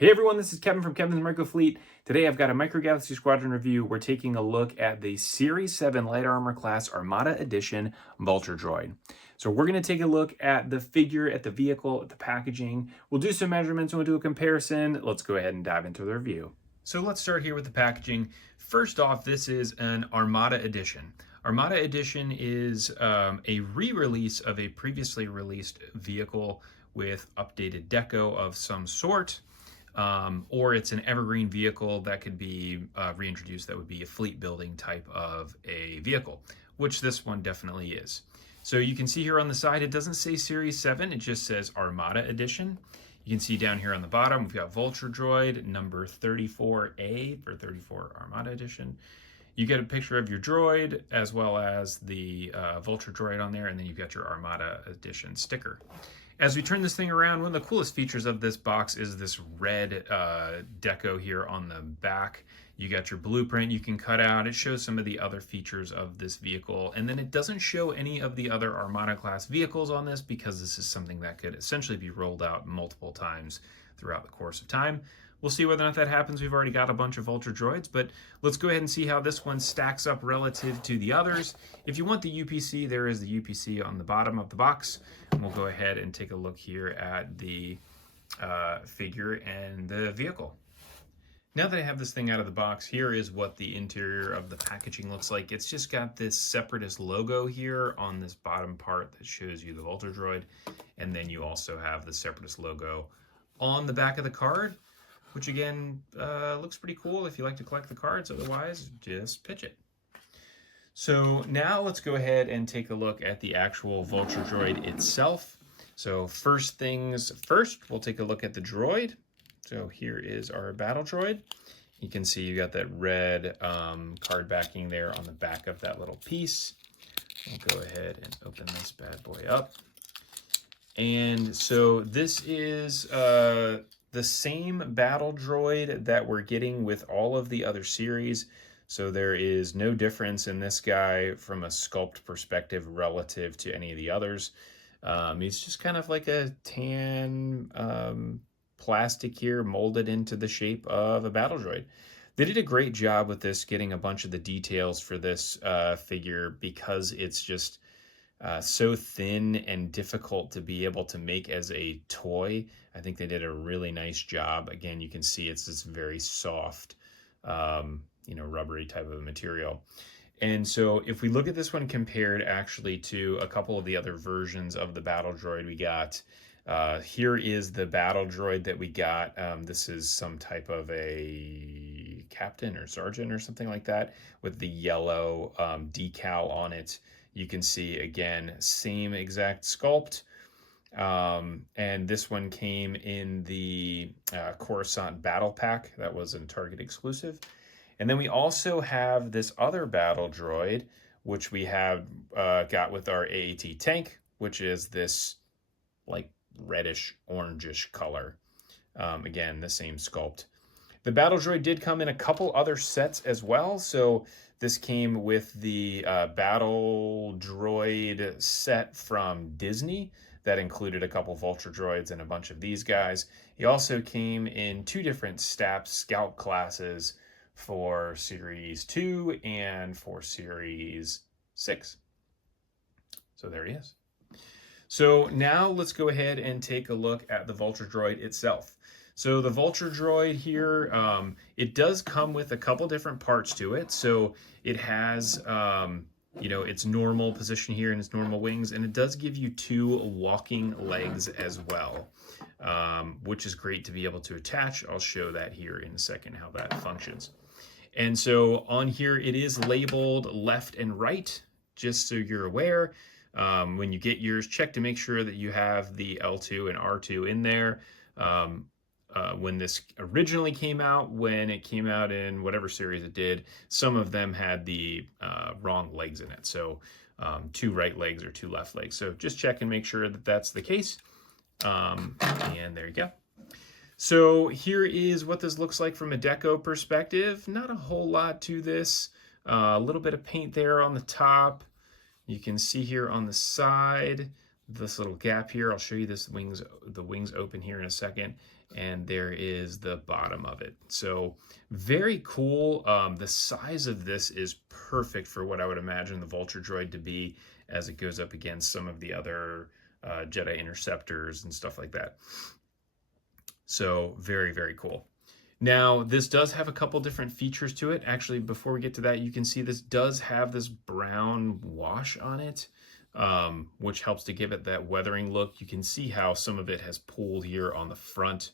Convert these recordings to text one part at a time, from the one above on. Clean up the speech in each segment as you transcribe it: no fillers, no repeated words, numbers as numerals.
Hey everyone, this is Kevin from Kevin's Micro Fleet. Today I've got a Micro Galaxy Squadron review. We're taking a look at the Series 7 Light Armor Class Armada Edition Vulture Droid. So we're going to take a look at the figure, at the vehicle, at the packaging. We'll do some measurements and we'll do a comparison. Let's go ahead and dive into the review. So let's start here with the packaging. First off, this is an Armada Edition. Armada Edition is a re-release of a previously released vehicle with updated deco of some sort. Or it's an evergreen vehicle that could be reintroduced. That would be a fleet building type of a vehicle, which this one definitely is. So you can see here on the side, it doesn't say Series 7, it just says Armada Edition. You can see down here on the bottom, we've got Vulture Droid number 34A for 34 Armada Edition. You get a picture of your droid as well as the Vulture Droid on there, and then you've got your Armada Edition sticker. As we turn this thing around, one of the coolest features of this box is this red deco here on the back. You got your blueprint you can cut out. It shows some of the other features of this vehicle. And then it doesn't show any of the other Armada class vehicles on this because this is something that could essentially be rolled out multiple times throughout the course of time. We'll see whether or not that happens. We've already got a bunch of Vulture Droids, but let's go ahead and see how this one stacks up relative to the others. If you want the UPC, there is the UPC on the bottom of the box. And we'll go ahead and take a look here at the figure and the vehicle. Now that I have this thing out of the box, here is what the interior of the packaging looks like. It's just got this Separatist logo here on this bottom part that shows you the Vulture Droid. And then you also have the Separatist logo on the back of the card, which again looks pretty cool if you like to collect the cards. Otherwise, just pitch it. So now let's go ahead and take a look at the actual Vulture Droid itself. So first things first, we'll take a look at the droid. So here is our battle droid. You can see you got that red card backing there on the back of that little piece. We'll go ahead and open this bad boy up. And so this is the same battle droid that we're getting with all of the other series. So there is no difference in this guy from a sculpt perspective relative to any of the others. He's just kind of like a tan plastic here molded into the shape of a battle droid. They did a great job with this, getting a bunch of the details for this figure because it's just so thin and difficult to be able to make as a toy. I think they did a really nice job. Again, you can see it's this very soft, rubbery type of material. And so if we look at this one compared actually to a couple of the other versions of the battle droid we got, here is the battle droid that we got. This is some type of a captain or sergeant or something like that with the yellow decal on it. You can see, again, same exact sculpt. And this one came in the Coruscant Battle Pack. That was a Target exclusive. And then we also have this other battle droid, which we have got with our AAT tank, which is this like reddish, orangish color. Again, the same sculpt. The battle droid did come in a couple other sets as well. So this came with the battle droid set from Disney that included a couple Vulture Droids and a bunch of these guys. He also came in two different Scout classes for Series 2 and for Series 6. So there he is. So now let's go ahead and take a look at the Vulture Droid itself. So the Vulture Droid here, it does come with a couple different parts to it. So it has, its normal position here and its normal wings, and it does give you two walking legs as well, which is great to be able to attach. I'll show that here in a second, how that functions. And so on here, it is labeled left and right, just so you're aware. When you get yours, check to make sure that you have the L2 and R2 in there. When this originally came out, when it came out in whatever series it did, some of them had the wrong legs in it. So two right legs or two left legs. So just check and make sure that that's the case. And there you go. So here is what this looks like from a deco perspective. Not a whole lot to this. A little bit of paint there on the top. You can see here on the side, this little gap here. I'll show you the wings open here in a second. and there is the bottom of it. So very cool. The size of this is perfect for what I would imagine the Vulture Droid to be as it goes up against some of the other Jedi interceptors and stuff like that. So very, very cool. Now, this does have a couple different features to it. Actually, before we get to that, you can see this does have this brown wash on it, which helps to give it that weathering look. You can see how some of it has pooled here on the front.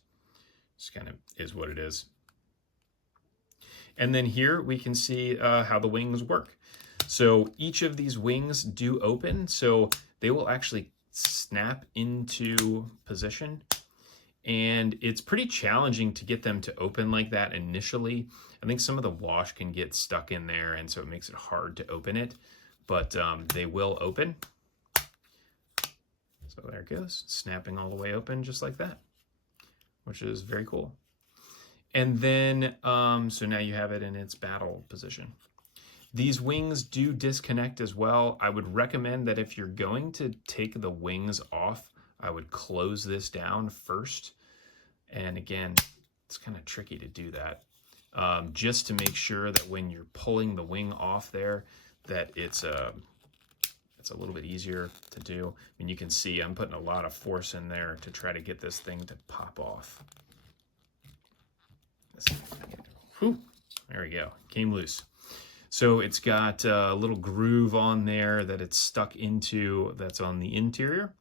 Just kind of is what it is. And then here we can see how the wings work. So each of these wings do open, so they will actually snap into position. And it's pretty challenging to get them to open like that initially. I think some of the wash can get stuck in there, and so it makes it hard to open it, but they will open. So there it goes, snapping all the way open just like that, which is very cool. And then, so now you have it in its battle position. These wings do disconnect as well. I would recommend that if you're going to take the wings off, I would close this down first. And again, it's kind of tricky to do that. Just to make sure that when you're pulling the wing off there, that it's a little bit easier to do. I mean, you can see I'm putting a lot of force in there to try to get this thing to pop off. Whew, there we go, came loose. So it's got a little groove on there that it's stuck into, that's on the interior,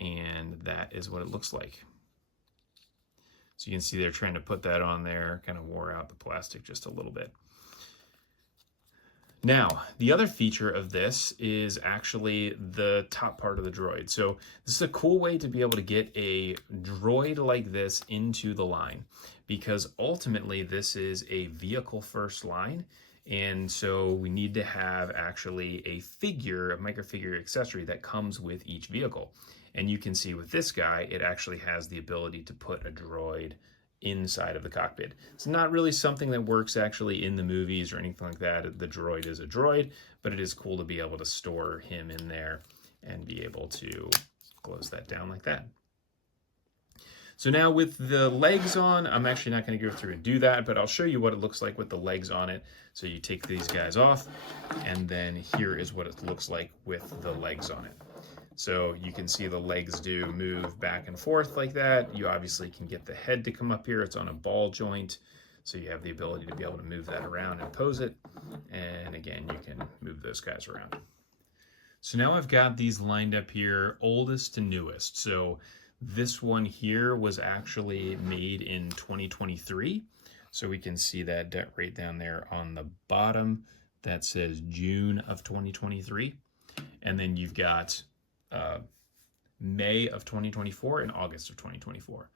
and that is what it looks like. So you can see they're trying to put that on there, kind of wore out the plastic just a little bit. Now, the other feature of this is actually the top part of the droid. So this is a cool way to be able to get a droid like this into the line, because ultimately this is a vehicle first line. And so we need to have actually a figure, a microfigure accessory that comes with each vehicle. And you can see with this guy, it actually has the ability to put a droid inside of the cockpit. It's not really something that works actually in the movies or anything like that. The droid is a droid, but it is cool to be able to store him in there and be able to close that down like that. So now with the legs on, I'm actually not going to go through and do that, but I'll show you what it looks like with the legs on it. So you take these guys off, and then here is what it looks like with the legs on it. So you can see the legs do move back and forth like that. You obviously can get the head to come up here. It's on a ball joint, so you have the ability to be able to move that around and pose it. And again, you can move those guys around. So now I've got these lined up here, oldest to newest. So this one here was actually made in 2023. So we can see that right down there on the bottom that says June of 2023. And then you've got May of 2024 and August of 2024.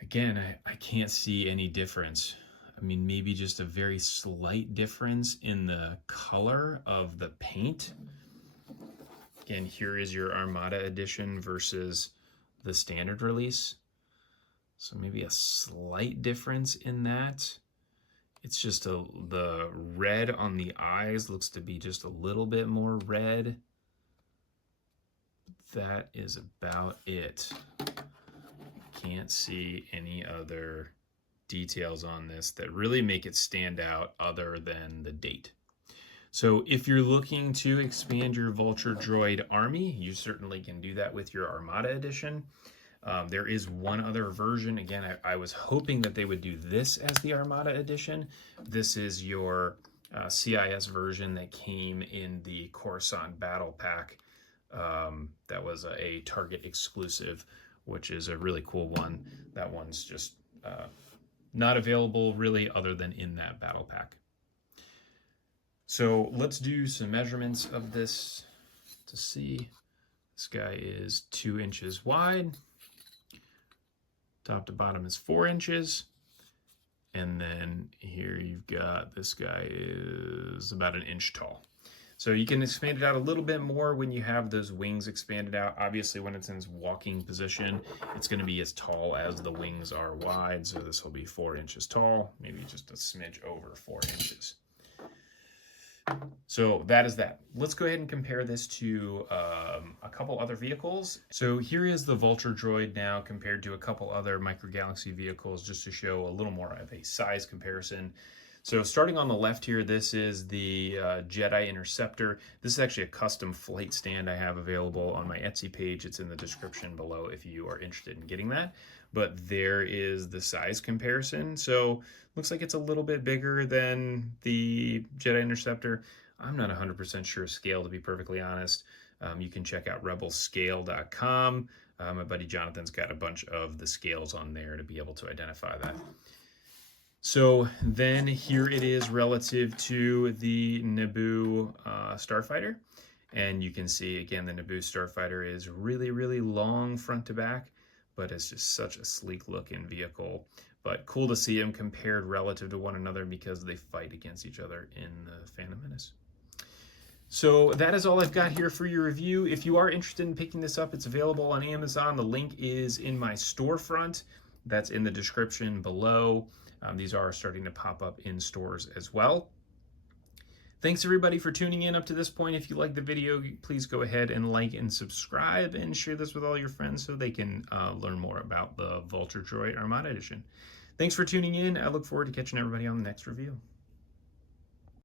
Again, I can't see any difference. I mean, maybe just a very slight difference in the color of the paint. Again, here is your Armada edition versus the standard release. So maybe a slight difference in that. It's just the red on the eyes looks to be just a little bit more red. That is about it. Can't see any other details on this that really make it stand out other than the date. So if you're looking to expand your Vulture Droid army, you certainly can do that with your Armada edition. There is one other version. Again, I was hoping that they would do this as the Armada edition. This is your CIS version that came in the Coruscant Battle Pack. That was a Target exclusive, which is a really cool one. That one's just not available really other than in that battle pack. So let's do some measurements of this to see. This guy is 2 inches wide. Top to bottom is 4 inches. And then here you've got, this guy is about 1 inch tall. So you can expand it out a little bit more when you have those wings expanded out. Obviously, when it's in its walking position, it's going to be as tall as the wings are wide. So this will be 4 inches tall, maybe just a smidge over 4 inches. So that is that. Let's go ahead and compare this to a couple other vehicles. So here is the Vulture Droid now compared to a couple other microgalaxy vehicles, just to show a little more of a size comparison. So starting on the left here, this is the Jedi Interceptor. This is actually a custom flight stand I have available on my Etsy page. It's in the description below if you are interested in getting that. But there is the size comparison. So looks like it's a little bit bigger than the Jedi Interceptor. I'm not 100% sure scale, to be perfectly honest. You can check out rebelscale.com. My buddy Jonathan's got a bunch of the scales on there to be able to identify that. So then here it is relative to the Naboo Starfighter. And you can see, again, the Naboo Starfighter is really, really long front to back, but it's just such a sleek looking vehicle. But cool to see them compared relative to one another because they fight against each other in the Phantom Menace. So that is all I've got here for your review. If you are interested in picking this up, it's available on Amazon. The link is in my storefront. That's in the description below. These are starting to pop up in stores as well. Thanks everybody for tuning in up to this point. If you like the video, please go ahead and like and subscribe and share this with all your friends so they can learn more about the Vulture Droid Armada Edition. Thanks for tuning in. I look forward to catching everybody on the next review.